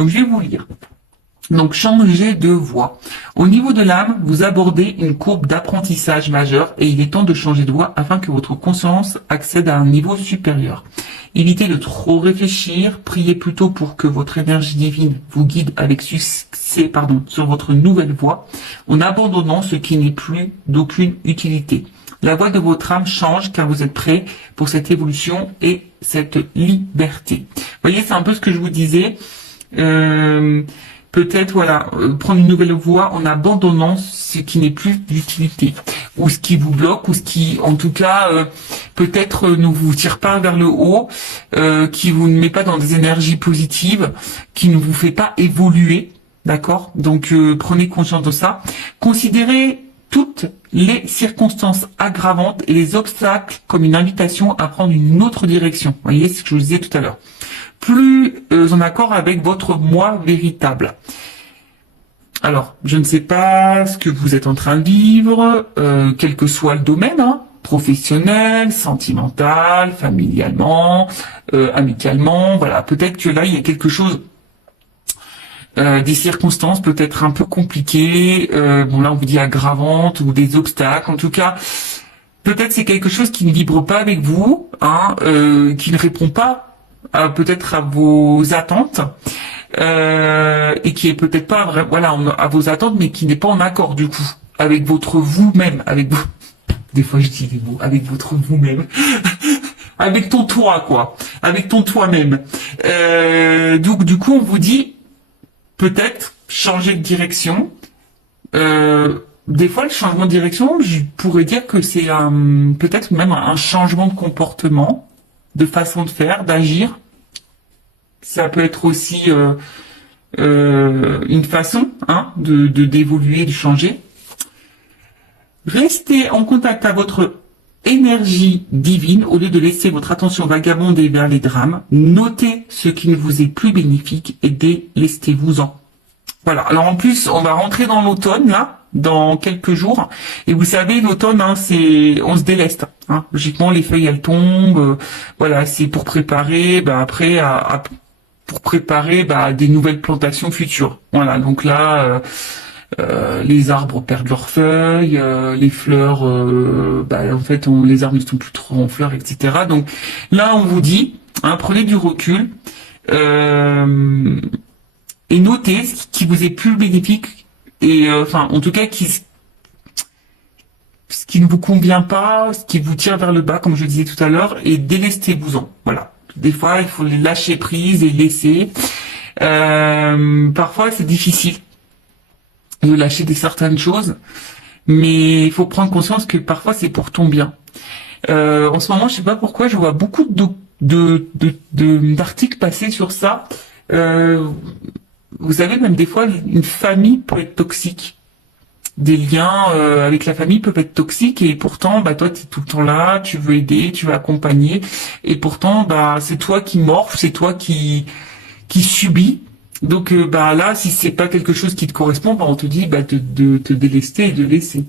Donc je vais vous lire. Donc, changer de voie. Au niveau de l'âme, vous abordez une courbe d'apprentissage majeure et il est temps de changer de voie afin que votre conscience accède à un niveau supérieur. Évitez de trop réfléchir, priez plutôt pour que votre énergie divine vous guide avec succès, sur votre nouvelle voie, en abandonnant ce qui n'est plus d'aucune utilité. La voie de votre âme change car vous êtes prêt pour cette évolution et cette liberté. Vous voyez, c'est un peu ce que je vous disais. Peut-être, prendre une nouvelle voie en abandonnant ce qui n'est plus d'utilité, ou ce qui vous bloque, ou ce qui, en tout cas, peut-être ne vous tire pas vers le haut, qui vous ne met pas dans des énergies positives, qui ne vous fait pas évoluer, d'accord? Donc, prenez conscience de ça. Considérez toutes les circonstances aggravantes et les obstacles comme une invitation à prendre une autre direction. Vous voyez ce que je vous disais tout à l'heure. Plus en accord avec votre moi véritable. Alors, je ne sais pas ce que vous êtes en train de vivre, quel que soit le domaine, professionnel, sentimental, familialement, amicalement, voilà. Peut-être que là, il y a quelque chose, des circonstances peut-être un peu compliquées, bon là on vous dit aggravantes ou des obstacles, en tout cas, peut-être c'est quelque chose qui ne vibre pas avec vous, qui ne répond pas peut-être à vos attentes et qui est peut-être pas à vos attentes, mais qui n'est pas en accord du coup avec votre vous-même, avec vous. Des fois je dis des mots, avec votre vous-même, avec ton toi quoi, avec ton toi-même. Donc du coup on vous dit peut-être changer de direction. Des fois le changement de direction, je pourrais dire que c'est peut-être même un changement de comportement, de façon de faire, d'agir. Ça peut être aussi une façon d'évoluer, de changer. Restez en contact avec votre énergie divine au lieu de laisser votre attention vagabonder vers les drames. Notez ce qui ne vous est plus bénéfique et délestez-vous-en. Voilà. Alors en plus, on va rentrer dans l'automne là, dans quelques jours. Et vous savez, l'automne, on se déleste. Logiquement, les feuilles elles tombent. C'est pour préparer, pour préparer des nouvelles plantations futures. Voilà. Donc là, les arbres perdent leurs feuilles, les fleurs, les arbres ne sont plus trop en fleurs, etc. Donc là, on vous dit, prenez du recul. Et notez ce qui vous est plus bénéfique et en tout cas ce qui ne vous convient pas, ce qui vous tire vers le bas, comme je le disais tout à l'heure, et délestez-vous-en. Voilà. Des fois, il faut les lâcher prise et laisser. Parfois, c'est difficile de lâcher certaines choses, mais il faut prendre conscience que parfois c'est pour ton bien. En ce moment, je sais pas pourquoi, je vois beaucoup d'articles passer sur ça. Vous savez, même des fois, une famille peut être toxique. Des liens avec la famille peuvent être toxiques et pourtant, toi, tu es tout le temps là, tu veux aider, tu veux accompagner et pourtant, c'est toi qui morfle, c'est toi qui subis. Donc, là, si c'est pas quelque chose qui te correspond, on te dit de te délester et de laisser.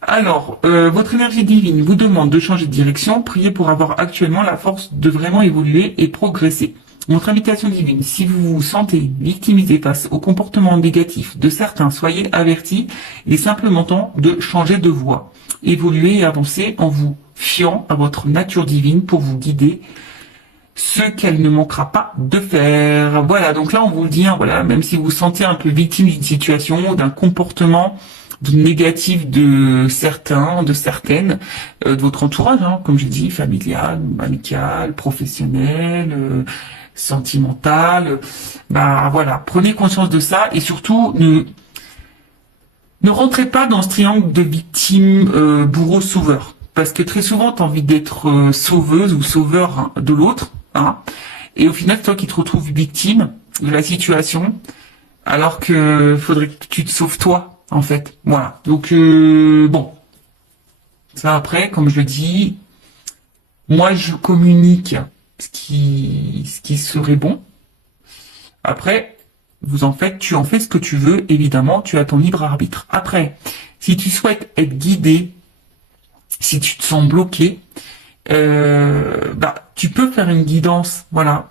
Alors, votre énergie divine vous demande de changer de direction. Priez pour avoir actuellement la force de vraiment évoluer et progresser. Votre invitation divine, si vous vous sentez victimisé face au comportement négatif de certains, soyez avertis. Il est simplement temps de changer de voie, évoluer et avancer en vous fiant à votre nature divine pour vous guider ce qu'elle ne manquera pas de faire. Voilà, donc là on vous le dit, même si vous vous sentez un peu victime d'une situation, d'un comportement négatif de certains, de certaines, de votre entourage, comme je dis, familial, amical, professionnel, sentimental, prenez conscience de ça et surtout ne rentrez pas dans ce triangle de victime, bourreau, sauveur. Parce que très souvent, tu as envie d'être sauveuse ou sauveur de l'autre, et au final, c'est toi qui te retrouves victime de la situation, alors que faudrait que tu te sauves toi, en fait. Voilà. Donc, ça après, comme je le dis, moi, je communique ce qui serait bon. Après, tu en fais ce que tu veux, évidemment, tu as ton libre arbitre. Après, si tu souhaites être guidé, si tu te sens bloqué, tu peux faire une guidance, voilà.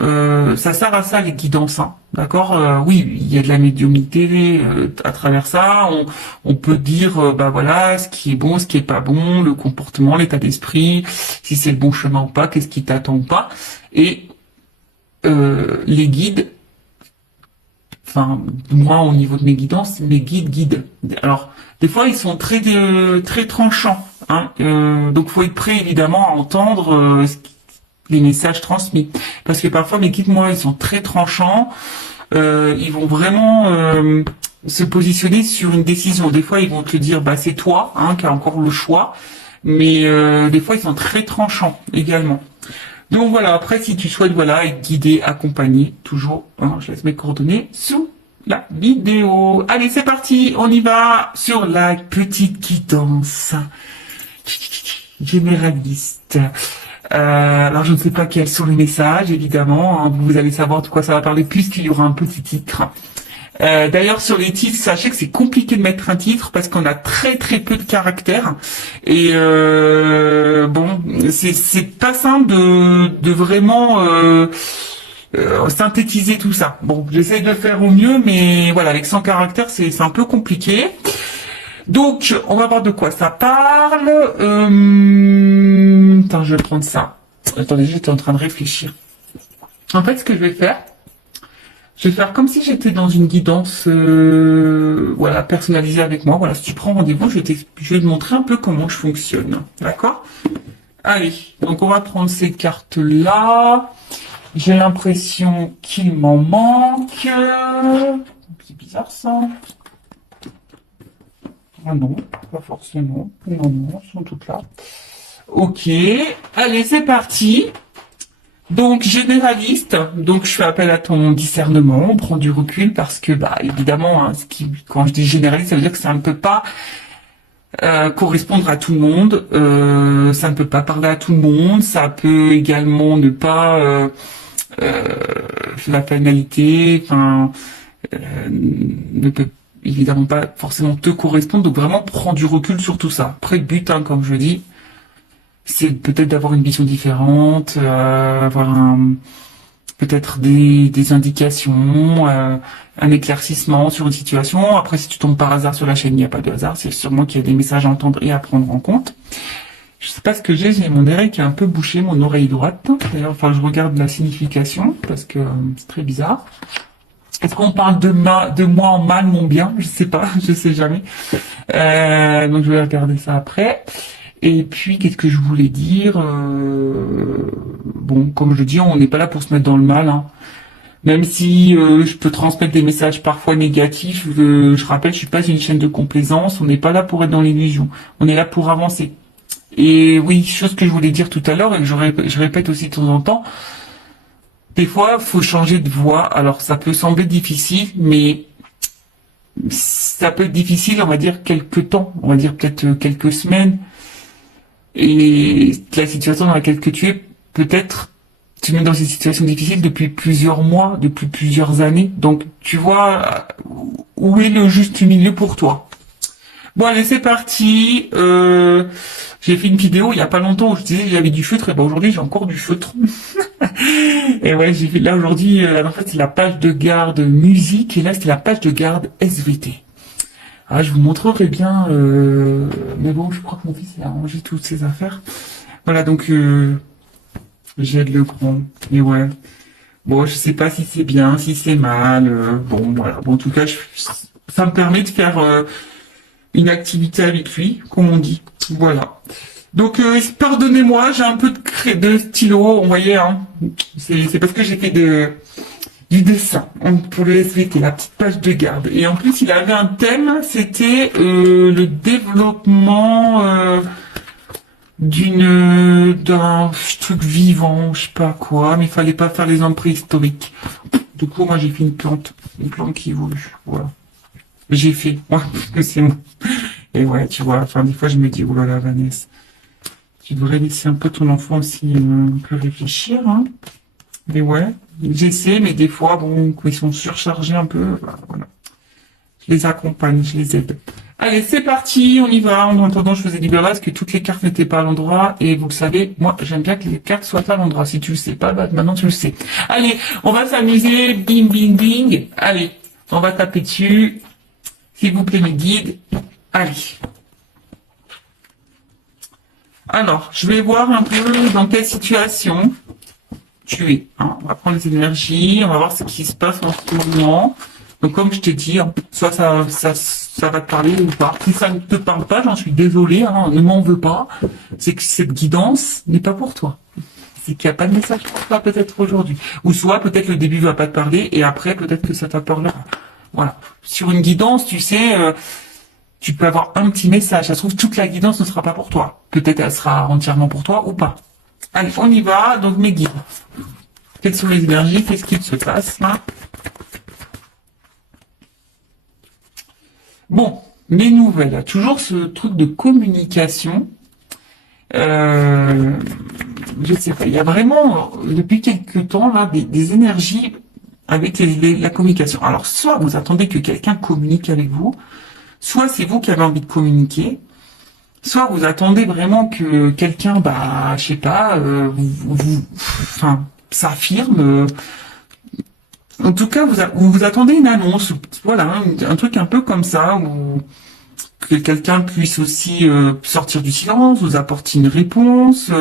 Ça sert à ça les guidances, hein, d'accord. Oui, il y a de la médiumnité à travers ça. On peut dire, voilà, ce qui est bon, ce qui est pas bon, le comportement, l'état d'esprit, si c'est le bon chemin ou pas, qu'est-ce qui t'attend ou pas. Et les guides, enfin moi au niveau de mes guidances, mes guides. Alors des fois ils sont très tranchants, hein. Donc faut être prêt évidemment à entendre les messages transmis, parce que parfois mes guides moi ils sont très tranchants, ils vont vraiment se positionner sur une décision. Des fois ils vont te dire c'est toi hein, qui as encore le choix, mais des fois ils sont très tranchants également. Donc voilà, après si tu souhaites être guidé, accompagné, toujours, hein, je laisse mes coordonnées sous la vidéo. Allez, c'est parti, on y va sur la petite guidance généraliste. Alors je ne sais pas quels sont les messages, évidemment, hein, vous allez savoir de quoi ça va parler puisqu'il y aura un petit titre. D'ailleurs sur les titres, sachez que c'est compliqué de mettre un titre parce qu'on a très peu de caractères et c'est pas simple de vraiment synthétiser tout ça. Bon, j'essaie de le faire au mieux, mais voilà, avec 100 caractères, c'est un peu compliqué. Donc, on va voir de quoi ça parle. Attends, je vais prendre ça. Attendez, j'étais en train de réfléchir. En fait, ce que je vais faire comme si j'étais dans une guidance personnalisée avec moi. Voilà, si tu prends rendez-vous, je vais te montrer un peu comment je fonctionne. D'accord? Allez, donc on va prendre ces cartes-là. J'ai l'impression qu'il m'en manque. C'est bizarre ça. Ah non, pas forcément. Non, elles sont toutes là. Ok, allez, c'est parti. Donc généraliste, donc je fais appel à ton discernement, on prend du recul parce que évidemment, hein, quand je dis généraliste, ça veut dire que ça ne peut pas correspondre à tout le monde, ça ne peut pas parler à tout le monde, ça peut également ne pas la finalité, ne peut évidemment pas forcément te correspondre, donc vraiment prends du recul sur tout ça. Après le but, hein, comme je dis, c'est peut-être d'avoir une vision différente, avoir peut-être des indications, un éclaircissement sur une situation. Après, si tu tombes par hasard sur la chaîne, il n'y a pas de hasard, c'est sûrement qu'il y a des messages à entendre et à prendre en compte. Je sais pas ce que j'ai mon oreille qui est un peu bouché, mon oreille droite. D'ailleurs, je regarde la signification, parce que c'est très bizarre. Est-ce qu'on parle de moi en mal, mon bien? Je sais pas, je sais jamais. Donc je vais regarder ça après. Et puis, qu'est-ce que je voulais dire Bon, comme je dis, on n'est pas là pour se mettre dans le mal. Hein. Même si je peux transmettre des messages parfois négatifs, je rappelle, je suis pas une chaîne de complaisance. On n'est pas là pour être dans l'illusion. On est là pour avancer. Et oui, chose que je voulais dire tout à l'heure et que je répète aussi de temps en temps, des fois, faut changer de voie. Alors, ça peut sembler difficile, mais ça peut être difficile, on va dire, quelques temps. On va dire peut-être quelques semaines. Et la situation dans laquelle tu es, peut-être, tu mets dans une situation difficile depuis plusieurs mois, depuis plusieurs années. Donc, tu vois, où est le juste milieu pour toi? Bon, allez, c'est parti. J'ai fait une vidéo il y a pas longtemps où je disais que j'avais du feutre. Et aujourd'hui, j'ai encore du feutre. Et ouais, j'ai fait là aujourd'hui, en fait, c'est la page de garde musique. Et là, c'est la page de garde SVT. Ah, je vous montrerai bien, mais bon, je crois que mon fils il a rangé toutes ses affaires. Voilà, donc j'aide le grand. Et ouais, bon, je sais pas si c'est bien, si c'est mal. Bon, voilà. Bon, en tout cas, ça me permet de faire une activité avec lui, comme on dit. Voilà. Donc, pardonnez-moi, j'ai un peu de stylo, vous voyez, hein. C'est parce que j'ai fait du dessin pour le SVT, la petite page de garde. Et en plus, il avait un thème, c'était le développement d'un truc vivant, je sais pas quoi, mais il fallait pas faire les hommes préhistoriques. Du coup, moi, j'ai fait une plante qui évolue, voilà. J'ai fait, moi, parce que c'est moi. Et ouais, tu vois, des fois, je me dis, oh là là, Vanessa, tu devrais laisser un peu ton enfant aussi un peu réfléchir, hein. Mais ouais, j'essaie, mais des fois, bon, quand ils sont surchargés un peu, voilà. Je les accompagne, je les aide. Allez, c'est parti, on y va. En attendant, je faisais du parce que toutes les cartes n'étaient pas à l'endroit. Et vous le savez, moi, j'aime bien que les cartes soient à l'endroit. Si tu le sais pas, bah, maintenant tu le sais. Allez, on va s'amuser. Bing, bing, bing. Allez, on va taper dessus. S'il vous plaît, mes guides. Allez. Alors, je vais voir un peu dans quelle situation tu es. Hein. On va prendre les énergies, on va voir ce qui se passe en ce moment. Donc, comme je t'ai dit, hein, soit ça va te parler ou pas. Si ça ne te parle pas, j'en suis désolé, hein, ne m'en veux pas. C'est que cette guidance n'est pas pour toi. C'est qu'il n'y a pas de message pour toi peut-être aujourd'hui. Ou soit peut-être le début va pas te parler et après peut-être que ça t'apportera. Voilà. Sur une guidance, tu sais, tu peux avoir un petit message. Ça se trouve, toute la guidance ne sera pas pour toi. Peut-être elle sera entièrement pour toi ou pas. Allez, on y va. Donc, mes guides. Quelles sont les énergies? Qu'est-ce qu'il se passe là? Bon, mes nouvelles. Toujours ce truc de communication. Je sais pas. Il y a vraiment, depuis quelques temps, là, des énergies avec la communication. Alors, soit vous attendez que quelqu'un communique avec vous, soit c'est vous qui avez envie de communiquer, soit vous attendez vraiment que quelqu'un, bah, je sais pas, enfin, s'affirme. En tout cas, vous attendez une annonce, voilà, hein, un truc un peu comme ça, où que quelqu'un puisse aussi sortir du silence, vous apporter une réponse,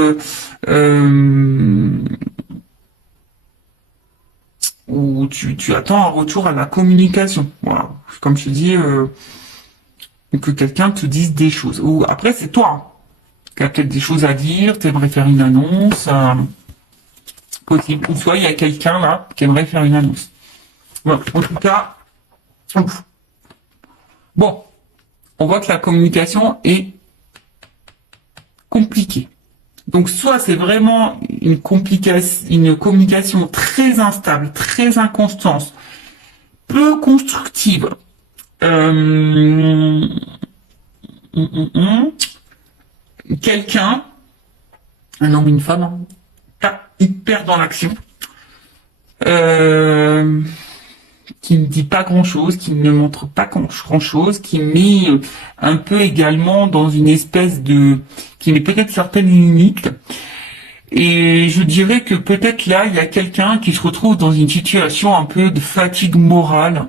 ou tu attends un retour à la communication. Voilà, comme je te dis. Que quelqu'un te dise des choses. Ou après, c'est toi qui as peut-être des choses à dire, tu aimerais faire une annonce, possible. Ou soit il y a quelqu'un là qui aimerait faire une annonce. Voilà. En tout cas, ouf. Bon, on voit que la communication est compliquée. Donc soit c'est vraiment une communication très instable, très inconstante, peu constructive. Quelqu'un, un homme, une femme, hyper dans l'action, qui ne dit pas grand-chose, qui ne montre pas grand-chose, qui met un peu également dans une espèce qui met peut-être certaines limites. Et je dirais que peut-être là, il y a quelqu'un qui se retrouve dans une situation un peu de fatigue morale,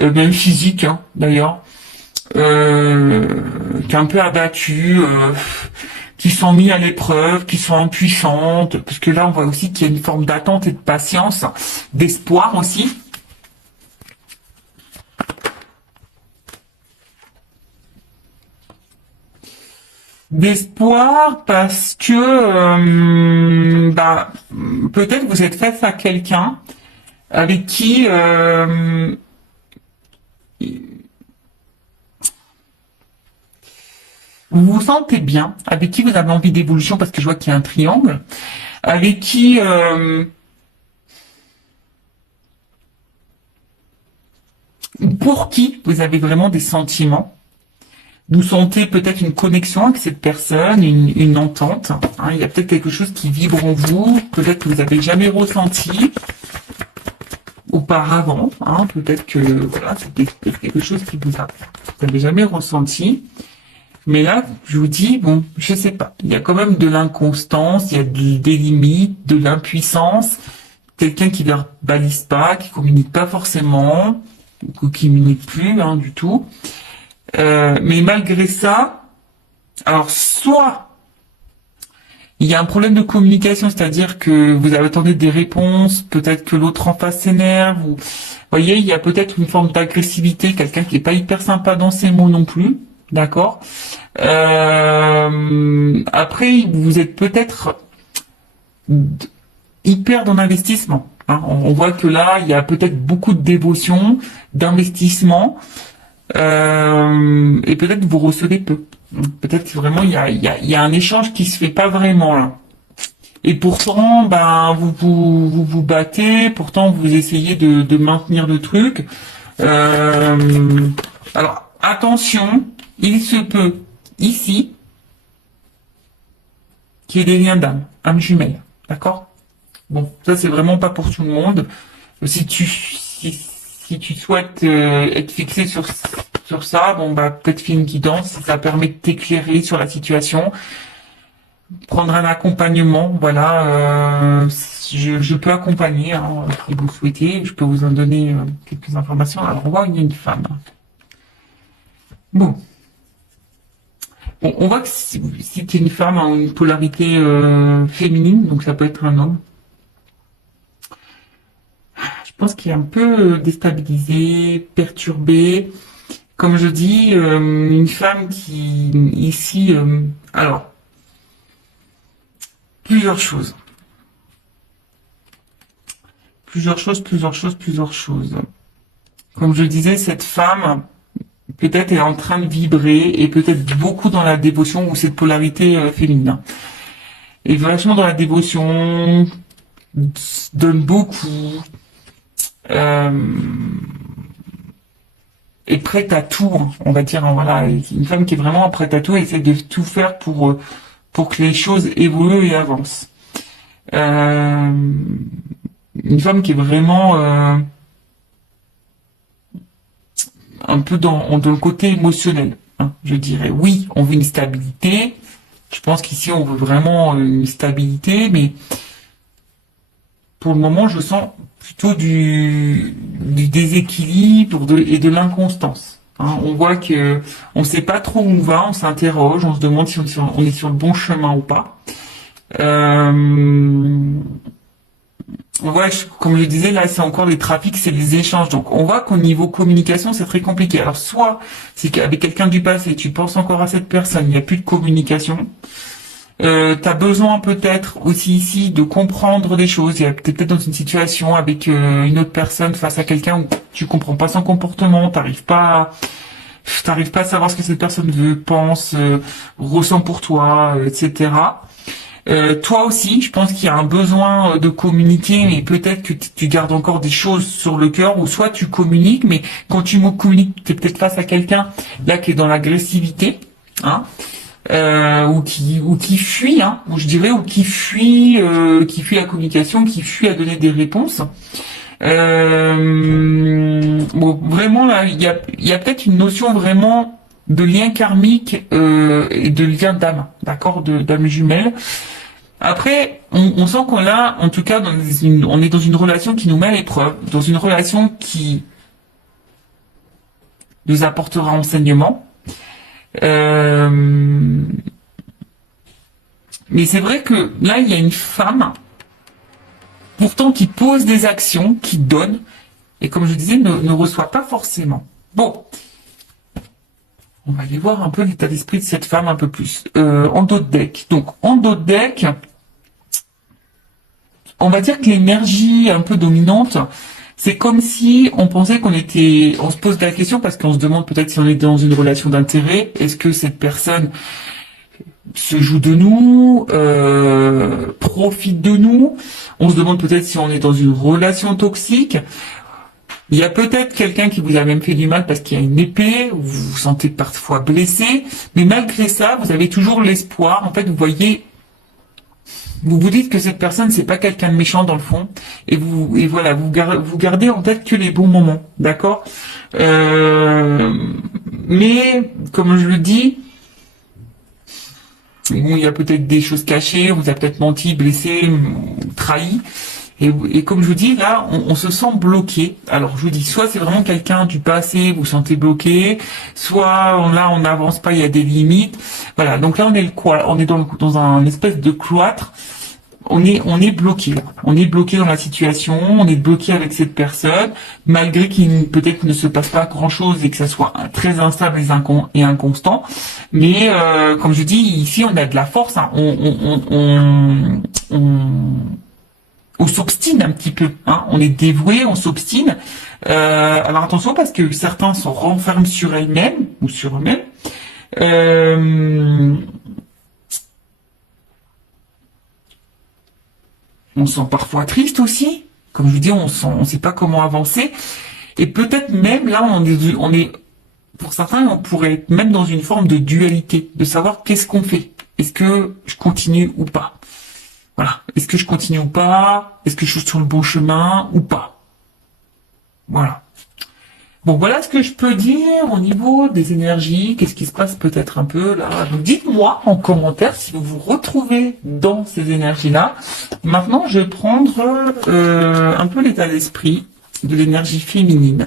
même physique, hein, d'ailleurs, qui est un peu abattu, qui sont mis à l'épreuve, qui sont impuissantes, parce que là, on voit aussi qu'il y a une forme d'attente et de patience, d'espoir aussi. D'espoir parce que bah, peut-être vous êtes face à quelqu'un avec qui vous vous sentez bien, avec qui vous avez envie d'évolution, parce que je vois qu'il y a un triangle, avec qui pour qui vous avez vraiment des sentiments. Vous sentez peut-être une connexion avec cette personne, une entente. Hein, il y a peut-être quelque chose qui vibre en vous, peut-être que vous n'avez jamais ressenti auparavant. Hein, peut-être que voilà, c'était quelque chose qui vous n'avez jamais ressenti. Mais là, je vous dis, bon, je sais pas. Il y a quand même de l'inconstance, il y a des limites, de l'impuissance. Quelqu'un qui ne verbalise pas, qui communique pas forcément, ou qui communique plus hein, du tout. Mais malgré ça, alors soit il y a un problème de communication, c'est-à-dire que vous attendez des réponses, peut-être que l'autre en face s'énerve, ou voyez, il y a peut-être une forme d'agressivité, quelqu'un qui est pas hyper sympa dans ses mots non plus, d'accord. Après, vous êtes peut-être hyper dans l'investissement. Hein. On voit que là, il y a peut-être beaucoup de dévotion, d'investissement. Et peut-être vous recevez peu. Peut-être que vraiment il y a un échange qui se fait pas vraiment là. Et pourtant, ben vous battez, pourtant vous essayez de maintenir le truc. Alors attention, il se peut ici qu'il y ait des liens d'âme, âme jumelle, d'accord? Bon, ça c'est vraiment pas pour tout le monde. Si tu souhaites être fixé sur sur ça, bon bah peut-être fais une guidance, si ça permet de t'éclairer sur la situation, prendre un accompagnement, voilà, je peux accompagner, hein, si vous souhaitez, je peux vous en donner quelques informations. Alors on voit une femme. Bon. Bon, on voit que si tu es une femme a une polarité féminine, donc ça peut être un homme. Je pense qu'il est un peu déstabilisé, perturbé. Comme je dis, une femme qui ici, alors plusieurs choses. Plusieurs choses. Comme je disais, cette femme, peut-être est en train de vibrer et peut-être beaucoup dans la dévotion ou cette polarité féminine. Et vachement dans la dévotion, donne beaucoup, est prête à tout, hein, on va dire, hein, voilà, une femme qui est vraiment prête à tout et essaie de tout faire pour que les choses évoluent et avancent. Une femme qui est vraiment un peu dans le côté émotionnel, hein, je dirais. Oui, on veut une stabilité. Je pense qu'ici, on veut vraiment une stabilité, mais pour le moment, je sens plutôt du déséquilibre et de l'inconstance. Hein. On voit que on sait pas trop où on va, on s'interroge, on se demande si on est sur le bon chemin ou pas. Ouais, comme je disais, là, c'est encore les trafics, c'est les échanges. Donc, on voit qu'au niveau communication, c'est très compliqué. Alors, soit c'est qu'avec quelqu'un du passé, tu penses encore à cette personne, il n'y a plus de communication. T'as besoin peut-être aussi ici de comprendre des choses. Il y a peut-être dans une situation avec une autre personne face à quelqu'un où tu comprends pas son comportement, t'arrives pas à savoir ce que cette personne veut, pense, ressent pour toi, etc. Toi aussi, je pense qu'il y a un besoin de communiquer, mais peut-être que tu gardes encore des choses sur le cœur, ou soit tu communiques, mais quand tu communiques, tu es peut-être face à quelqu'un là qui est dans l'agressivité, hein, ou qui fuit, hein, ou je dirais, ou qui fuit la communication, qui fuit à donner des réponses. Bon, vraiment là, il y a peut-être une notion vraiment de lien karmique et de lien d'âme, d'accord, d'âme jumelle. Après, on sent qu'on a, en tout cas, on est dans une relation qui nous met à l'épreuve, dans une relation qui nous apportera enseignement. Mais c'est vrai que là, il y a une femme, pourtant qui pose des actions, qui donne, et comme je disais, ne reçoit pas forcément. Bon, on va aller voir un peu l'état d'esprit de cette femme un peu plus. En dos de deck. Donc, en dos de deck, on va dire que l'énergie un peu dominante, c'est comme si on pensait on se pose la question parce qu'on se demande peut-être si on est dans une relation d'intérêt. Est-ce que cette personne se joue de nous, profite de nous? On se demande peut-être si on est dans une relation toxique. Il y a peut-être quelqu'un qui vous a même fait du mal parce qu'il y a une épée, vous vous sentez parfois blessé, mais malgré ça, vous avez toujours l'espoir. En fait, vous voyez, vous vous dites que cette personne, c'est pas quelqu'un de méchant dans le fond, et voilà, vous gardez en tête que les bons moments, d'accord. Mais comme je le dis, bon, il y a peut-être des choses cachées, on vous a peut-être menti, blessé, trahi. Et comme je vous dis, là, on se sent bloqué. Alors, je vous dis, soit c'est vraiment quelqu'un du passé, vous vous sentez bloqué, soit là, on n'avance pas, il y a des limites. Voilà, donc là, on est dans un espèce de cloître. On est bloqué là. On est bloqué dans la situation, on est bloqué avec cette personne, malgré qu'il peut-être ne se passe pas grand-chose et que ça soit très instable et inconstant. Mais comme je dis, ici, on a de la force. Hein. On s'obstine un petit peu, hein. On est dévoué, on s'obstine. Alors attention parce que certains se renferment sur elles-mêmes ou sur eux-mêmes. On se sent parfois triste aussi. Comme je vous dis, on sait pas comment avancer. Et peut-être même là, on est, pour certains, on pourrait être même dans une forme de dualité, de savoir qu'est-ce qu'on fait. Est-ce que je continue ou pas? Voilà. Est-ce que je continue ou pas? Est-ce que je suis sur le bon chemin ou pas? Voilà. Bon, voilà ce que je peux dire au niveau des énergies. Qu'est-ce qui se passe peut-être un peu là? Donc, dites-moi en commentaire si vous vous retrouvez dans ces énergies-là. Maintenant, je vais prendre un peu l'état d'esprit de l'énergie féminine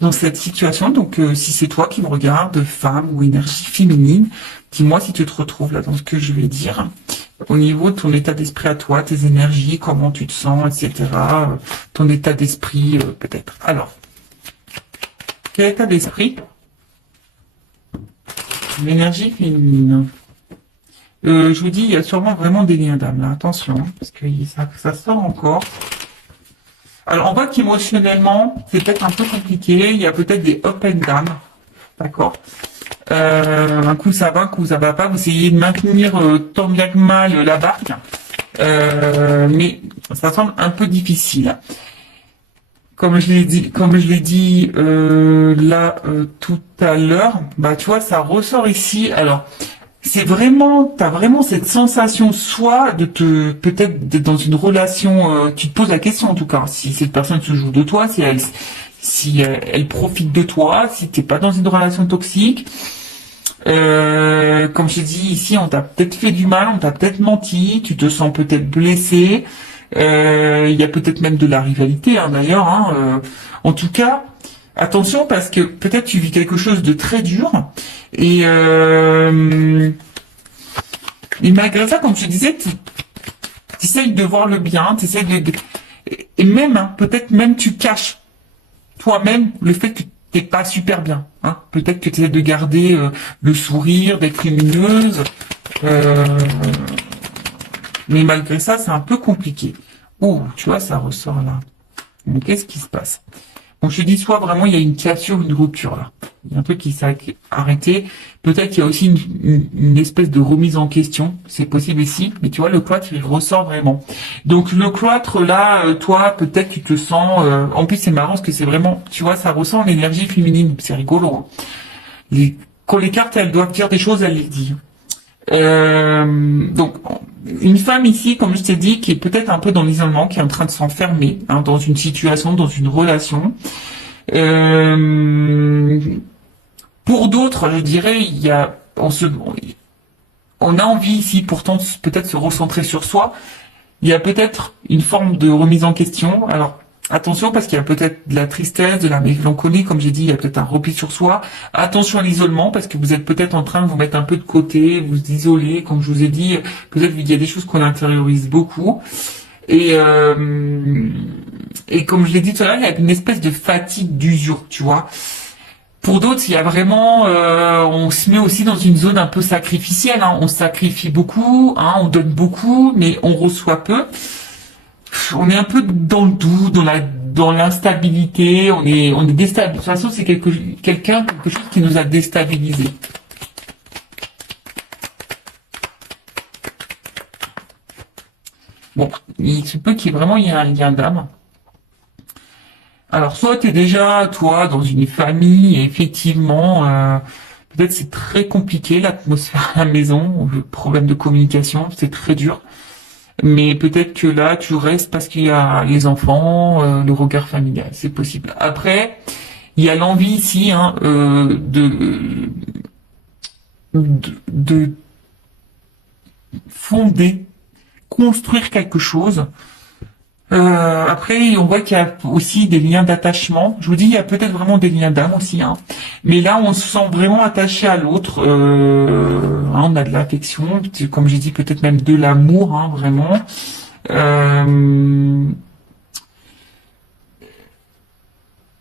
dans cette situation. Donc, si c'est toi qui me regardes, femme ou énergie féminine, dis-moi si tu te retrouves là dans ce que je vais dire. Au niveau de ton état d'esprit à toi, tes énergies, comment tu te sens, etc. Ton état d'esprit, peut-être. Alors, quel état d'esprit? L'énergie féminine. Je vous dis, il y a sûrement vraiment des liens d'âme, là. Attention, hein, parce que ça sort encore. Alors, on voit qu'émotionnellement, c'est peut-être un peu compliqué. Il y a peut-être des up and down. D'accord? Un coup ça va, un coup ça va pas. Vous essayez de maintenir tant bien que mal la barque. Mais ça semble un peu difficile. Comme je l'ai dit là tout à l'heure, bah tu vois, ça ressort ici. Alors, t'as vraiment cette sensation soit peut-être d'être dans une relation, tu te poses la question en tout cas, si cette personne se joue de toi, si elle profite de toi, si t'es pas dans une relation toxique. Comme je dis ici, on t'a peut-être fait du mal, on t'a peut-être menti, tu te sens peut-être blessé. Il y a peut-être même de la rivalité, hein, d'ailleurs. Hein, en tout cas, attention parce que peut-être tu vis quelque chose de très dur et malgré ça, comme je disais, tu essayes de voir le bien, tu essayes et même, hein, peut-être même tu caches toi-même le fait que t'es pas super bien. Hein. Peut-être que tu essaies de garder le sourire, d'être lumineuse. Mais malgré ça, c'est un peu compliqué. Oh, tu vois, ça ressort là. Donc, qu'est-ce qui se passe? Bon, je te dis, soit vraiment, il y a une cassure, une rupture là. Il y a un truc qui s'est arrêté. Peut-être qu'il y a aussi une espèce de remise en question. C'est possible ici. Mais tu vois, le cloître, il ressort vraiment. Donc, le cloître, là, toi, peut-être tu te sens... en plus, c'est marrant parce que c'est vraiment... Tu vois, ça ressent l'énergie féminine. C'est rigolo. Hein. Quand les cartes, elles doivent dire des choses, elles les disent. Donc, une femme ici, comme je t'ai dit, qui est peut-être un peu dans l'isolement, qui est en train de s'enfermer hein, dans une situation, dans une relation. Pour d'autres, je dirais, on a envie ici, pourtant, peut-être se recentrer sur soi. Il y a peut-être une forme de remise en question. Alors, attention, parce qu'il y a peut-être de la tristesse, de la mélancolie, comme j'ai dit, il y a peut-être un repli sur soi. Attention à l'isolement, parce que vous êtes peut-être en train de vous mettre un peu de côté, vous isoler, comme je vous ai dit, peut-être qu'il y a des choses qu'on intériorise beaucoup. Et comme je l'ai dit tout à l'heure, il y a une espèce de fatigue d'usure, tu vois. Pour d'autres, il y a vraiment, on se met aussi dans une zone un peu sacrificielle. Hein. On sacrifie beaucoup, hein, on donne beaucoup, mais on reçoit peu. On est un peu dans le doute, dans l'instabilité. On est déstabilisé. De toute façon, c'est quelque chose qui nous a déstabilisés. Bon, il se peut qu'il y ait un lien d'âme. Alors, soit tu es déjà, toi, dans une famille, et effectivement, peut-être c'est très compliqué, l'atmosphère à la maison, le problème de communication, c'est très dur. Mais peut-être que là, tu restes parce qu'il y a les enfants, le regard familial, c'est possible. Après, il y a l'envie ici hein, de fonder, construire quelque chose. Après, on voit qu'il y a aussi des liens d'attachement. Je vous dis, il y a peut-être vraiment des liens d'âme aussi. Hein. Mais là, on se sent vraiment attaché à l'autre. On a de l'affection, comme j'ai dit, peut-être même de l'amour, hein, vraiment.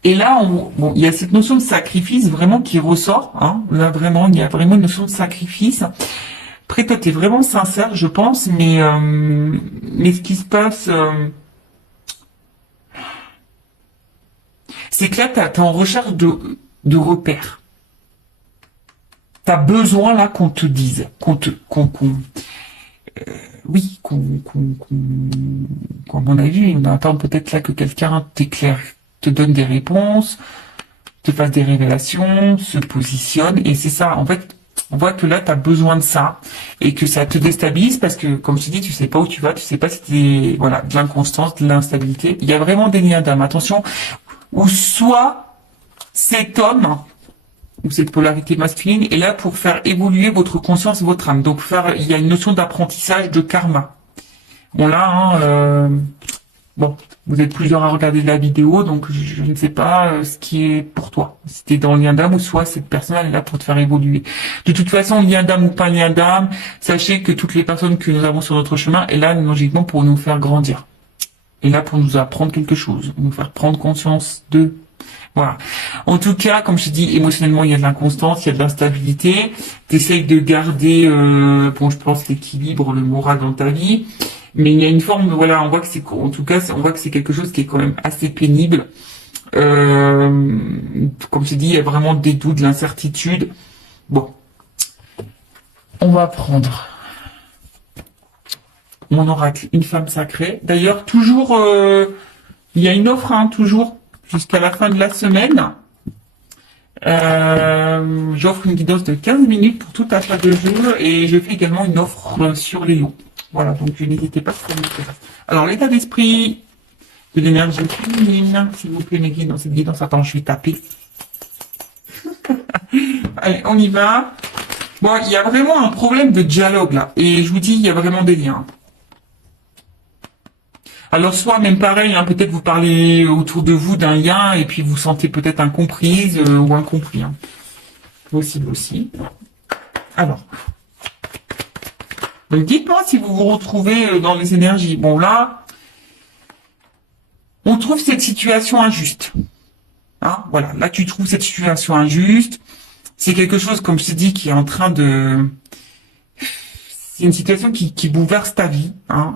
Et là, il y a cette notion de sacrifice vraiment qui ressort. Hein. Là, vraiment, il y a vraiment une notion de sacrifice. Après, toi, t'es vraiment sincère, je pense, mais ce qui se passe... c'est que là, t'es en recherche de repères. T'as besoin là qu'on te dise, comme on a vu, on attend peut-être là que quelqu'un t'éclaire, te donne des réponses, te fasse des révélations, se positionne, et c'est ça, en fait, on voit que là, t'as besoin de ça, et que ça te déstabilise, parce que, comme je te dis, tu sais pas où tu vas, tu sais pas si t'es, voilà, de l'inconstance, de l'instabilité. Il y a vraiment des liens d'âme, attention, ou soit cet homme ou cette polarité masculine est là pour faire évoluer votre conscience, votre âme. Donc il y a une notion d'apprentissage, de karma. Bon là, bon, vous êtes plusieurs à regarder la vidéo, donc je ne sais pas ce qui est pour toi. Si t'es dans le lien d'âme ou soit cette personne elle est là pour te faire évoluer. De toute façon, lien d'âme ou pas lien d'âme, sachez que toutes les personnes que nous avons sur notre chemin est là logiquement pour nous faire grandir. Et là pour nous apprendre quelque chose, nous faire prendre conscience de. Voilà. En tout cas, comme je dis, émotionnellement, il y a de l'inconstance, il y a de l'instabilité. T'essayes de garder, bon, je pense, l'équilibre, le moral dans ta vie. Mais il y a une forme, voilà, on voit que c'est, en tout cas, on voit que c'est quelque chose qui est quand même assez pénible. Comme je dis, il y a vraiment des doutes, de l'incertitude. Bon. On va prendre mon oracle, une femme sacrée. D'ailleurs, toujours, il y a une offre, hein, toujours. Jusqu'à la fin de la semaine, j'offre une guidance de 15 minutes pour tout achat de jeu et je fais également une offre sur les lots. Voilà, donc n'hésitez pas. Alors, l'état d'esprit de l'énergie féminine, s'il vous plaît, mes guides, dans cette guidance. Attends, je vais taper. Allez, on y va. Bon, il y a vraiment un problème de dialogue là. Et je vous dis, il y a vraiment des liens. Alors soit même pareil, hein, peut-être vous parlez autour de vous d'un lien et puis vous sentez peut-être incomprise ou incompris. Hein. Possible aussi. Alors, donc dites-moi si vous vous retrouvez dans les énergies. Bon là, on trouve cette situation injuste. Hein, voilà, là tu trouves cette situation injuste. C'est quelque chose, comme je t'ai dit, qui est en train de... C'est une situation qui bouleverse ta vie. Hein,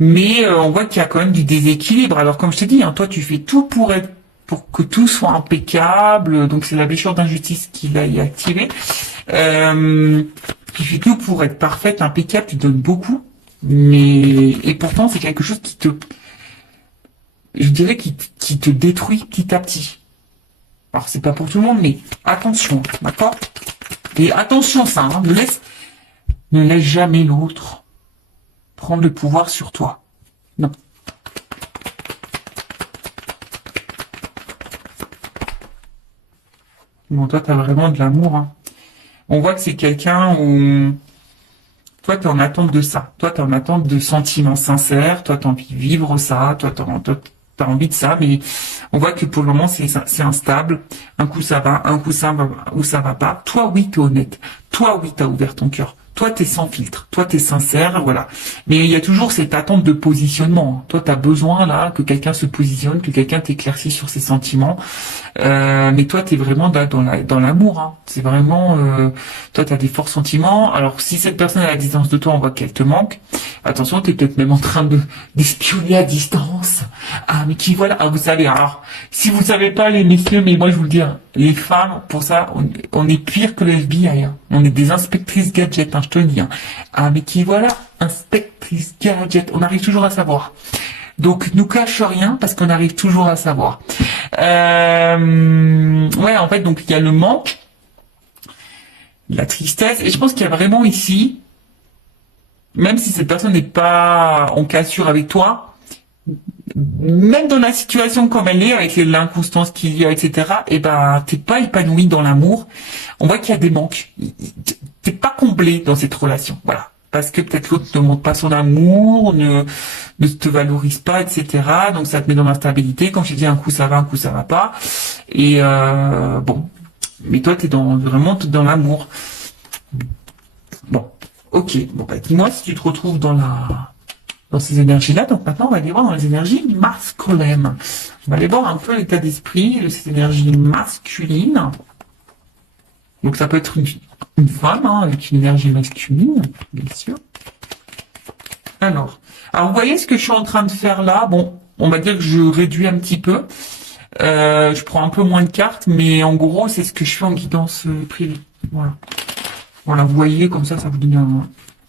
mais on voit qu'il y a quand même du déséquilibre. Alors comme je t'ai dit, hein, toi tu fais tout pour que tout soit impeccable. Donc c'est la blessure d'injustice qui l'a activée. Tu fais tout pour être parfaite, impeccable. Tu donnes beaucoup, et pourtant c'est quelque chose je dirais, qui te détruit petit à petit. Alors c'est pas pour tout le monde, mais attention, d'accord? Et attention ça, hein, ne laisse jamais l'autre prendre le pouvoir sur toi. Non. Bon, toi, t'as vraiment de l'amour. Hein. On voit que c'est quelqu'un où... Toi, t'es en attente de ça. Toi, t'es en attente de sentiments sincères. Toi, t'as envie de vivre ça. Toi, t'as envie de ça. Mais on voit que pour le moment, c'est instable. Un coup, ça va. Un coup, ça va pas. Toi, oui, t'es honnête. Toi, oui, t'as ouvert ton cœur. Toi, t'es sans filtre. Toi, t'es sincère, voilà. Mais il y a toujours cette attente de positionnement. Toi, t'as besoin, là, que quelqu'un se positionne, que quelqu'un t'éclaircisse sur ses sentiments. Mais toi, t'es vraiment dans l'amour. Hein. C'est vraiment... toi, t'as des forts sentiments. Alors, si cette personne est à la distance de toi, on voit qu'elle te manque. Attention, t'es peut-être même en train d'espionner à distance. Ah, mais qui voilà. Ah, vous savez, alors, si vous savez pas, les messieurs, mais moi, je vous le dis, hein, les femmes, pour ça, on est pire que le FBI. Hein. On est des inspectrices gadgets, hein, je te le dis. Hein. Ah, mais qui voilà, inspectrice gadget. On arrive toujours à savoir. Donc, nous cache rien parce qu'on arrive toujours à savoir. Ouais, en fait, donc il y a le manque, la tristesse, et je pense qu'il y a vraiment ici, même si cette personne n'est pas en cassure avec toi, même dans la situation comme elle est, avec l'inconstance qu'il y a, etc., et ben, t'es pas épanoui dans l'amour. On voit qu'il y a des manques. T'es pas comblé dans cette relation. Voilà. Parce que peut-être l'autre ne montre pas son amour, ne te valorise pas, etc. Donc ça te met dans l'instabilité. Comme je dis, un coup ça va pas. Et bon. Mais toi, t'es vraiment dans l'amour. Bon. Ok. Bon, bah, dis-moi si tu te retrouves dans ces énergies-là. Donc maintenant, on va aller voir dans les énergies masculines. On va aller voir un peu l'état d'esprit de ces énergies masculines. Donc ça peut être une femme, hein, avec une énergie masculine, bien sûr. Alors, vous voyez ce que je suis en train de faire là? Bon, on va dire que je réduis un petit peu. Je prends un peu moins de cartes, mais en gros, c'est ce que je fais en guidance privée. Voilà. Voilà, vous voyez, comme ça vous donne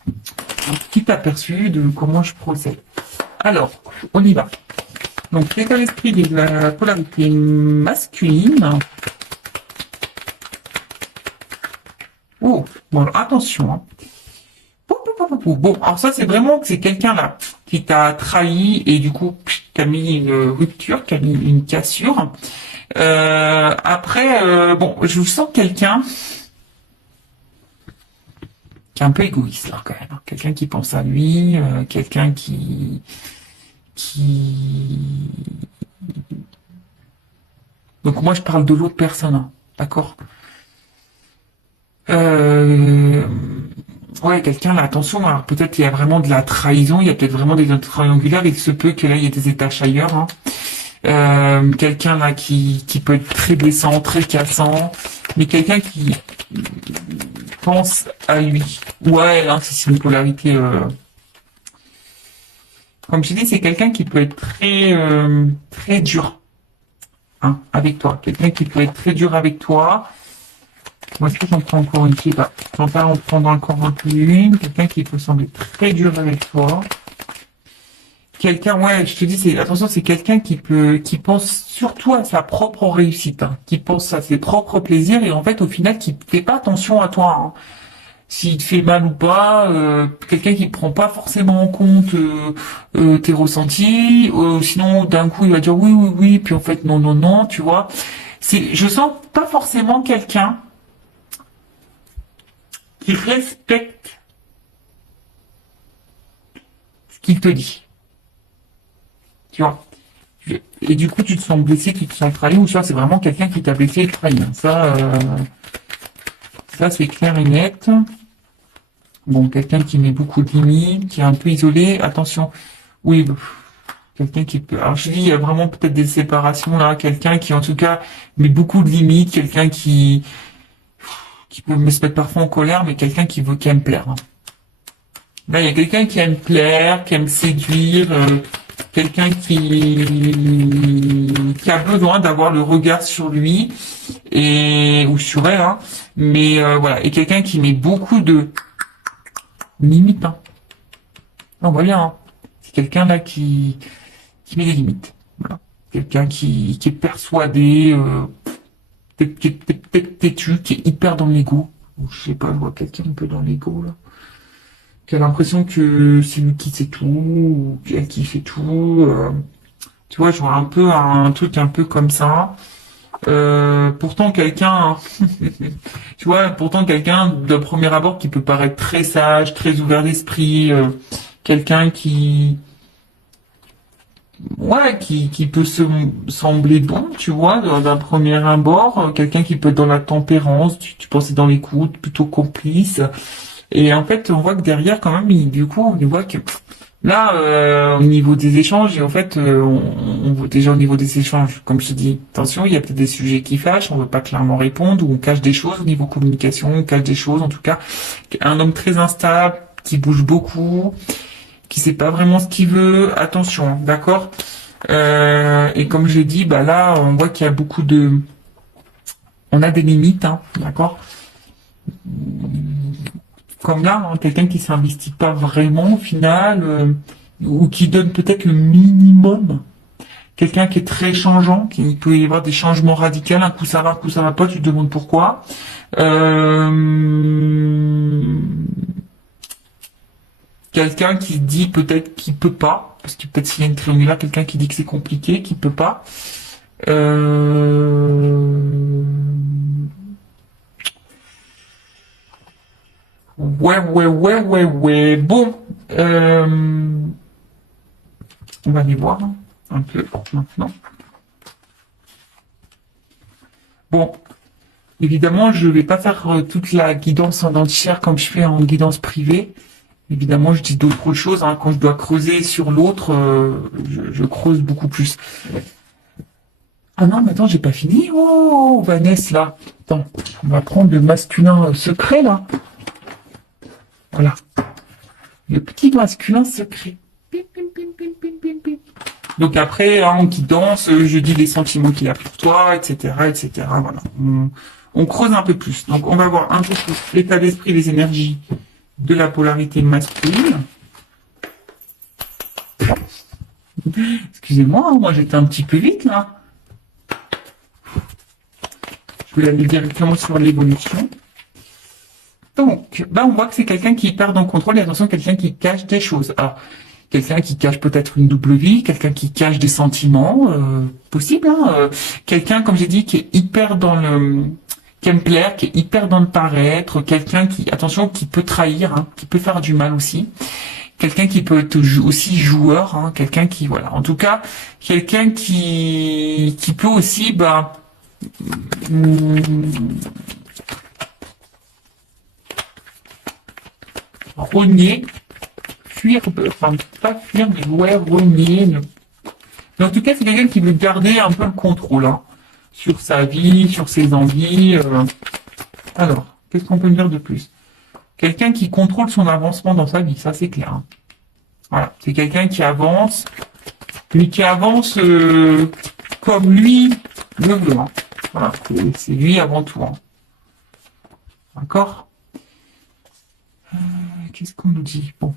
un petit aperçu de comment je procède. Alors, on y va. Donc, l'état d'esprit de la polarité masculine. Oh, bon, alors, attention. Hein. Bon, alors ça, c'est vraiment que c'est quelqu'un là qui t'a trahi et du coup, qui a mis une rupture, qui a mis une cassure. Après, bon, je vous sens quelqu'un qui est un peu égoïste là quand même, hein. Quelqu'un qui pense à lui, quelqu'un qui. Donc moi je parle de l'autre personne, hein, d'accord. Ouais, quelqu'un là, attention, alors peut-être il y a vraiment de la trahison, il y a peut-être vraiment des notes triangulaires, il se peut que là il y ait des étages ailleurs, hein. Quelqu'un là qui peut être très blessant, très cassant, mais quelqu'un qui pense à lui. Ouais, là, c'est une polarité. Comme je dis, c'est quelqu'un qui peut être très dur, hein, avec toi. Quelqu'un qui peut être très dur avec toi. Moi, est-ce que j'en prends encore une, je sais pas. J'en parle en prendre encore un peu une. Quelqu'un qui peut sembler très dur avec toi. Quelqu'un, ouais, je te dis, attention, c'est quelqu'un qui pense surtout à sa propre réussite, hein, qui pense à ses propres plaisirs et en fait, au final, qui fait pas attention à toi, hein. S'il te fait mal ou pas, quelqu'un qui prend pas forcément en compte tes ressentis, sinon d'un coup il va dire oui, oui, oui, puis en fait non, non, non, tu vois. Je sens pas forcément quelqu'un qui respecte ce qu'il te dit. Tu vois. Et du coup, tu te sens blessé, tu te sens trahi, ou ça, c'est vraiment quelqu'un qui t'a blessé et trahi. Ça, c'est clair et net. Bon, quelqu'un qui met beaucoup de limites, qui est un peu isolé. Attention. Oui, quelqu'un qui peut. Alors, je dis, il y a vraiment peut-être des séparations là. Quelqu'un qui, en tout cas, met beaucoup de limites. Quelqu'un qui peut me se mettre parfois en colère, mais quelqu'un qui aime plaire, hein. Là, il y a quelqu'un qui aime plaire, qui aime séduire. Quelqu'un qui a besoin d'avoir le regard sur lui ou sur elle, hein. Mais voilà, et quelqu'un qui met beaucoup de limites, hein. On voit bien, hein. C'est quelqu'un là qui met des limites. Voilà. Quelqu'un qui est persuadé, qui est têtu, qui est hyper dans l'ego. Je sais pas, je vois quelqu'un un peu dans l'ego là. Qui a l'impression que c'est lui qui sait tout, ou elle qui fait tout. Tu vois, je vois un peu un truc un peu comme ça. Pourtant quelqu'un, tu vois, pourtant quelqu'un de premier abord qui peut paraître très sage, très ouvert d'esprit, quelqu'un qui peut sembler bon, tu vois, d'un premier abord, quelqu'un qui peut être dans la tempérance, tu pensais dans l'écoute, plutôt complice. Et en fait, on voit que derrière, quand même, du coup, on voit que là, au niveau des échanges, et en fait, on voit déjà au niveau des échanges, comme je te dis, attention, il y a peut-être des sujets qui fâchent, on veut pas clairement répondre, ou on cache des choses au niveau communication, on cache des choses, en tout cas, un homme très instable, qui bouge beaucoup, qui sait pas vraiment ce qu'il veut, attention, d'accord? Et comme je l'ai dit, bah là, on voit qu'il y a on a des limites, hein, d'accord? Comme là, hein, quelqu'un qui s'investit pas vraiment au final, ou qui donne peut-être le minimum. Quelqu'un qui est très changeant, qui peut y avoir des changements radicaux, un coup ça va pas, tu te demandes pourquoi. Quelqu'un qui dit peut-être qu'il peut pas, parce que peut-être s'il y a une triangulaire, quelqu'un qui dit que c'est compliqué, qu'il peut pas. Ouais. Bon, on va aller voir un peu maintenant. Bon, évidemment, je vais pas faire toute la guidance en entière comme je fais en guidance privée. Évidemment, je dis d'autres choses, hein. Quand je dois creuser sur l'autre, je creuse beaucoup plus. Ah non, mais attends, j'ai pas fini. Oh, Vanessa, là. Attends, on va prendre le masculin secret, là. Voilà. Le petit masculin secret. Pim, pim, pim, pim, pim, pim, pim. Donc après, hein, qui danse, je dis les sentiments qu'il a pour toi, etc., etc. Voilà. On creuse un peu plus. Donc on va voir un peu plus l'état d'esprit, les énergies de la polarité masculine. Excusez-moi, moi j'étais un petit peu vite là. Je vais aller directement sur l'évolution. Donc, là on voit que c'est quelqu'un qui perd en contrôle et attention, quelqu'un qui cache des choses. Alors, quelqu'un qui cache peut-être une double vie, quelqu'un qui cache des sentiments, possible, hein, quelqu'un, comme j'ai dit, qui est hyper dans le, qui aime plaire, qui est hyper dans le paraître, quelqu'un qui, attention, qui peut trahir, hein, qui peut faire du mal aussi, quelqu'un qui peut être aussi joueur, hein, quelqu'un qui, voilà, en tout cas, quelqu'un qui peut aussi, renier, fuir, enfin pas fuir, mais ouais, renier. Mais en tout cas, c'est quelqu'un qui veut garder un peu le contrôle, hein, sur sa vie, sur ses envies. Alors, qu'est-ce qu'on peut me dire de plus? Quelqu'un qui contrôle son avancement dans sa vie, ça c'est clair, hein. Voilà, c'est quelqu'un qui avance, mais qui avance comme lui le veut, hein. Voilà, c'est lui avant tout, hein. D'accord? Qu'est-ce qu'on nous dit? Bon.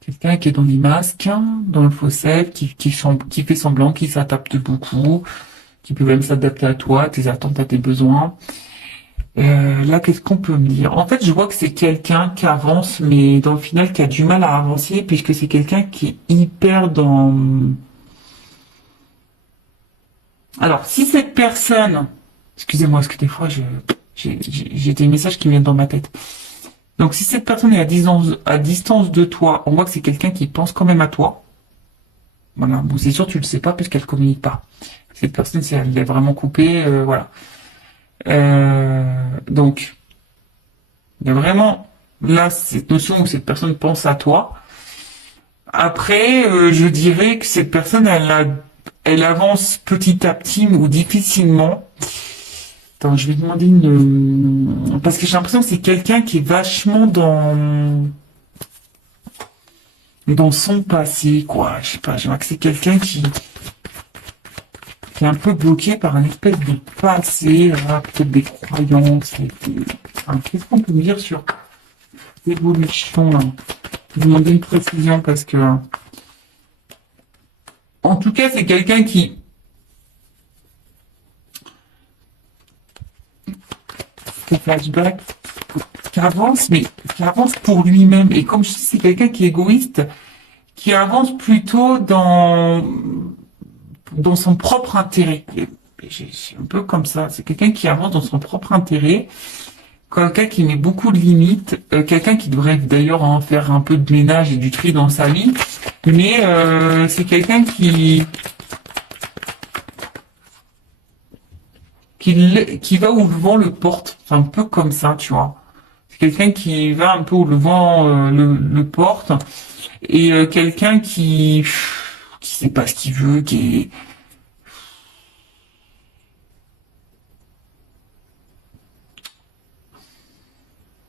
Quelqu'un qui est dans les masques, hein, dans le fausset, qui fait semblant, qui s'adapte beaucoup, qui peut même s'adapter à toi, à tes attentes, à tes besoins. Là, qu'est-ce qu'on peut me dire? En fait, je vois que c'est quelqu'un qui avance, mais dans le final, qui a du mal à avancer, puisque c'est quelqu'un qui est hyper dans... Alors, si cette personne... Excusez-moi, parce que des fois, j'ai des messages qui viennent dans ma tête. Donc, si cette personne est à distance de toi, on voit que c'est quelqu'un qui pense quand même à toi. Voilà. Bon, c'est sûr, tu le sais pas puisqu'elle communique pas. Cette personne, si elle est vraiment coupée, voilà. Donc, il y a vraiment là cette notion où cette personne pense à toi. Après, je dirais que cette personne, elle avance petit à petit ou difficilement. Attends, je vais demander parce que j'ai l'impression que c'est quelqu'un qui est vachement dans son passé, quoi. Je sais pas, je vois que c'est quelqu'un qui est un peu bloqué par un espèce de passé, peut-être des croyances. Enfin, qu'est-ce qu'on peut me dire sur l'évolution, là? Je vais demander une précision parce que... En tout cas, c'est quelqu'un qui flashback, qui avance, mais qui avance pour lui-même. Et comme je dis, c'est quelqu'un qui est égoïste, qui avance plutôt dans son propre intérêt. C'est un peu comme ça. C'est quelqu'un qui avance dans son propre intérêt, quelqu'un qui met beaucoup de limites, quelqu'un qui devrait d'ailleurs en faire un peu de ménage et du tri dans sa vie, mais c'est quelqu'un qui va où le vent le porte. C'est un peu comme ça, tu vois. C'est quelqu'un qui va un peu où le vent le porte, et quelqu'un qui sait pas ce qu'il veut, qui est...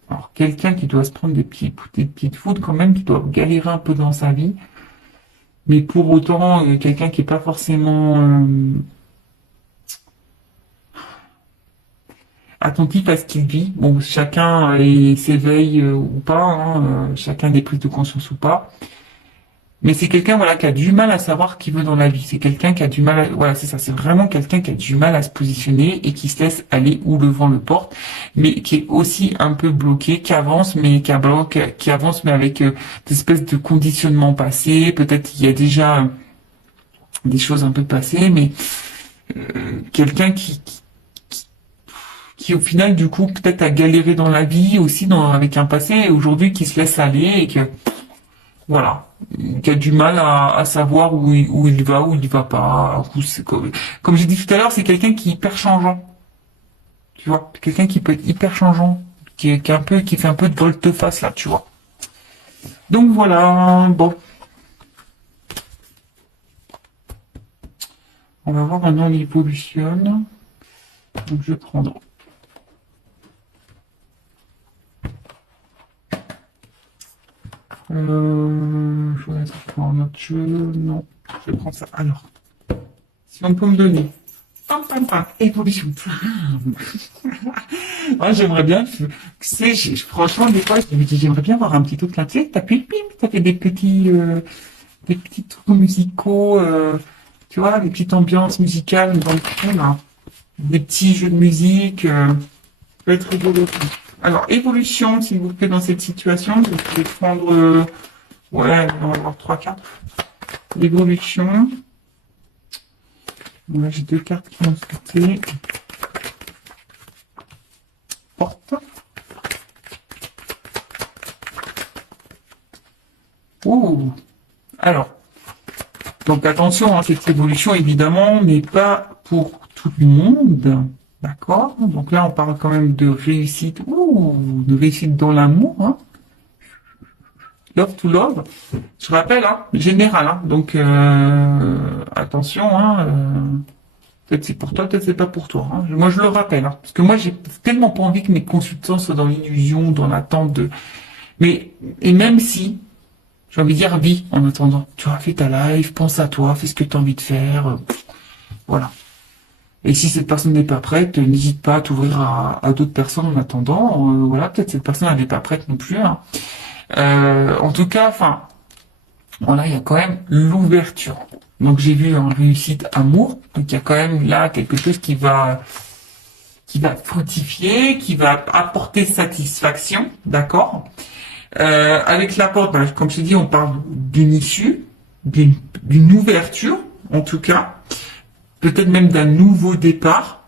Alors, quelqu'un qui doit se prendre des petites foudres quand même, qui doit galérer un peu dans sa vie, mais pour autant, quelqu'un qui est pas forcément attentif à ce qu'il vit. Bon, chacun s'éveille ou pas, hein, chacun a des prises de conscience ou pas. Mais c'est quelqu'un, voilà, qui a du mal à savoir ce qu'il veut dans la vie. C'est quelqu'un qui a du mal à... Voilà, c'est ça. C'est vraiment quelqu'un qui a du mal à se positionner et qui se laisse aller où le vent le porte, mais qui est aussi un peu bloqué, qui avance, mais qui avance, mais avec des espèces de conditionnements passés. Peut-être il y a déjà des choses un peu passées, mais quelqu'un qui au final, du coup, peut-être a galéré dans la vie aussi, avec un passé, et aujourd'hui qui se laisse aller et que... Voilà, qui a du mal à savoir où il va, où il va pas. Comme j'ai dit tout à l'heure, c'est quelqu'un qui est hyper changeant. Tu vois, quelqu'un qui peut être hyper changeant, qui fait un peu de volte-face là, tu vois. Donc voilà, bon. On va voir maintenant l'évolution. Donc je vais prendre... je vais mettre un autre jeu. Non, je prends ça. Alors, si on peut me donner. Évolution. Moi, j'aimerais bien, tu sais, franchement, des fois, je me dis, j'aimerais bien avoir un petit truc là, tu sais, t'appuies, pim, ça fait des petits trucs musicaux, tu vois, des petites ambiances musicales dans le fond, là. Des petits jeux de musique, ça peut être rigolo. Alors, évolution, s'il vous plaît, dans cette situation, je vais prendre Ouais, on va avoir 3 cartes. L'évolution. Là, j'ai 2 cartes qui vont sauter. Porte. Ouh. Alors. Donc attention, hein, cette évolution, évidemment, n'est pas pour tout le monde. D'accord? Donc là, on parle quand même de réussite. Ouh, de réussite dans l'amour. Hein. Love to love. Je rappelle, hein, général. Hein, donc attention. Hein, peut-être c'est pour toi, peut-être c'est pas pour toi. Hein. Moi, je le rappelle. Hein, parce que moi, j'ai tellement pas envie que mes consultants soient dans l'illusion, dans l'attente de... Mais, et même si... J'ai envie de dire, vis en attendant. Tu vois, fais ta live, pense à toi, fais ce que tu as envie de faire. Voilà. Et si cette personne n'est pas prête, n'hésite pas à t'ouvrir à d'autres personnes en attendant. Voilà, peut-être cette personne n'est pas prête non plus. Hein. En tout cas, enfin, voilà, il y a quand même l'ouverture. Donc j'ai vu en réussite amour. Donc il y a quand même là quelque chose qui va fructifier, qui va apporter satisfaction, d'accord. Avec la porte, ben, comme je t'ai dit, on parle d'une issue, d'une ouverture, en tout cas, peut-être même d'un nouveau départ.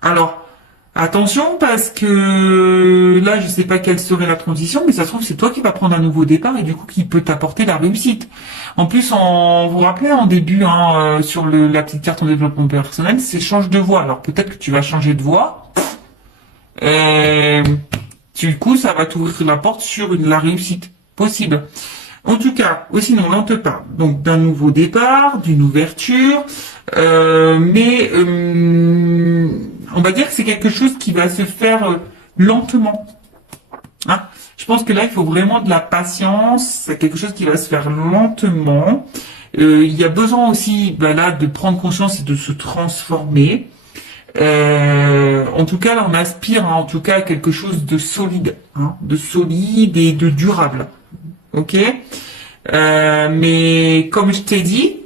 Alors, attention, parce que là, je sais pas quelle serait la transition, mais ça se trouve, c'est toi qui vas prendre un nouveau départ et du coup, qui peut t'apporter la réussite. En plus, vous vous rappelez, en début, hein, sur la petite carte en développement personnel, c'est change de voie. Alors, peut-être que tu vas changer de voie. Du coup, ça va t'ouvrir la porte sur la réussite possible. En tout cas, sinon, là, on te parle donc d'un nouveau départ, d'une ouverture, mais on va dire que c'est quelque chose qui va se faire lentement. Hein, je pense que là, il faut vraiment de la patience. C'est quelque chose qui va se faire lentement. Il y a besoin aussi, là, de prendre conscience et de se transformer. En tout cas, là, on aspire, hein, en tout cas, à quelque chose de solide, hein, de solide et de durable. Ok, mais comme je t'ai dit,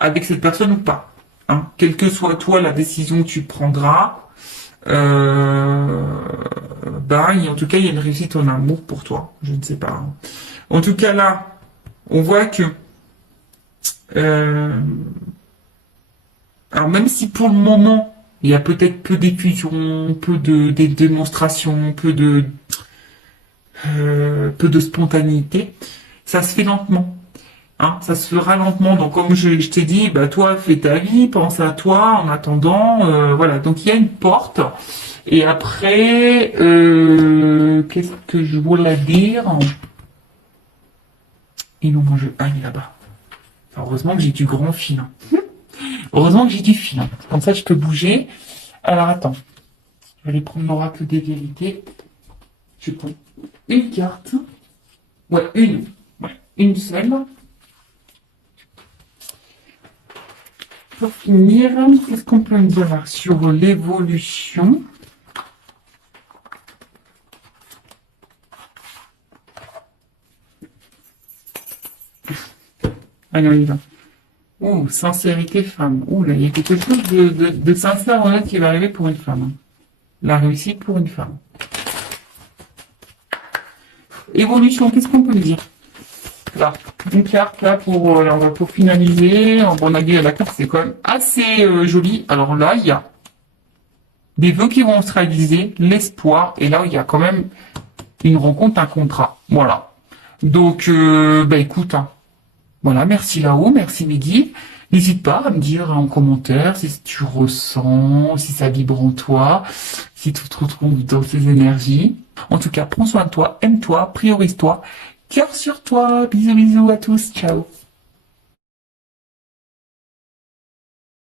avec cette personne ou pas, hein, quelle que soit toi la décision que tu prendras, en tout cas, il y a une réussite en amour pour toi. Je ne sais pas. Hein. En tout cas, là, on voit que alors même si pour le moment, il y a peut-être peu d'effusion, peu de démonstrations, peu de spontanéité, ça se fait lentement. Hein, ça se fera lentement. Donc comme je t'ai dit, toi fais ta vie, pense à toi en attendant. Voilà. Donc il y a une porte. Et après, qu'est-ce que je voulais dire? Et non, il est là-bas. Enfin, heureusement que j'ai du grand fil. Hein. Heureusement que j'ai du fil. Hein. Comme ça, je peux bouger. Alors, attends. Je vais aller prendre l'oracle des vérités. Je prends une carte. Ouais, une. Ouais, une seule. Pour finir, qu'est-ce qu'on peut me dire sur l'évolution? Allez, on y va. Oh, sincérité femme. Ouh là, il y a quelque chose de sincère honnête qui va arriver pour une femme. La réussite pour une femme. Évolution, qu'est-ce qu'on peut dire? Là, une carte là pour finaliser. On a dit la carte, c'est quand même assez joli. Alors là, il y a des vœux qui vont se réaliser, l'espoir, et là, il y a quand même une rencontre, un contrat. Voilà. Donc, écoute, hein. Voilà, merci là-haut, merci Meggy. N'hésite pas à me dire en commentaire si tu ressens, si ça vibre en toi, si tu te retrouves dans ces énergies. En tout cas, prends soin de toi, aime-toi, priorise-toi, cœur sur toi. Bisous bisous à tous, ciao.